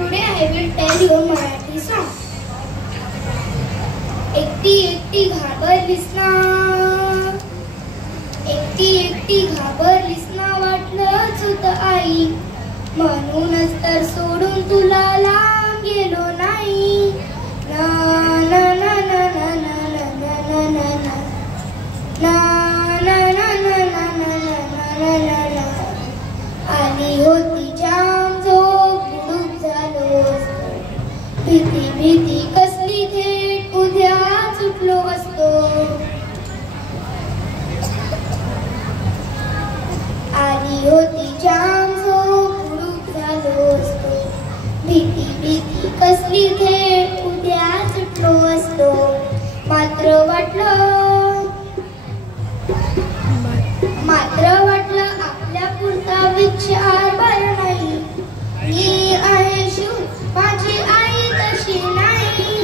Today I will tell you Marathi song. एकटी एकटी घाबरलीस ना, एकटी एकटी घाबरलीस ना, वाटलंच होतं आई, म्हणूनच तर सोडून तुला लांब गेलो नाही. ना ना ना ना ना ना ना ना ना ना ना ना ना ना ना ना ना. आली होती जाम झोप, बुडूक झालो असतो, भीती भीती कसली थेट उद्या सुटलो असतो. आली होती जाम झोप, बुडूक झालो असतो, भीती भीती कसली थेट उद्या सुटलो असतो. मात्र वाटलं आपल्या पुरता विचार बरं नाही. मी आहे शिव, माझी आई तशी नाही.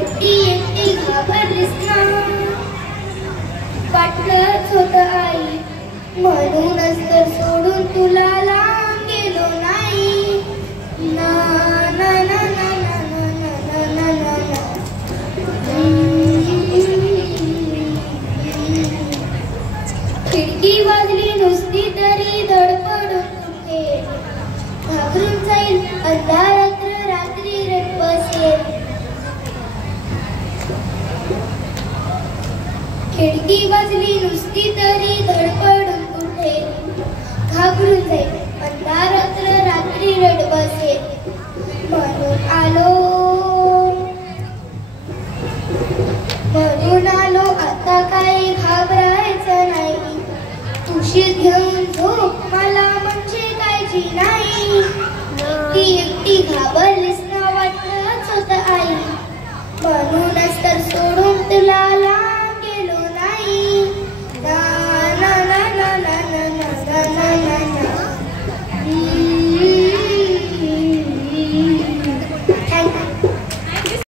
एकटी एकटी घाबरलीस ना, वाटलंच होतं आई, म्हणूनच तर सोडून तुला लांब गेलो नाही. ना ना ना ना ना ना ना ना ना. खिडकी वाजली नुसती तरी धडपडून उठे, घाबरून जाईल अंधारात रात्री रडत बसेल. खिडकी वाजली नुसती तरी धडपडून उठे, घाबरून जाईल अंधारात रात्री रडत बसेल. म्हणून आलो आता काही घाबरायचं नाही. तुशीत घेऊन झोप, मला म्हणजे काळजी नाही. एकटी एकटी घाबरलीस ना, वाटलंच होतं आई, म्हणून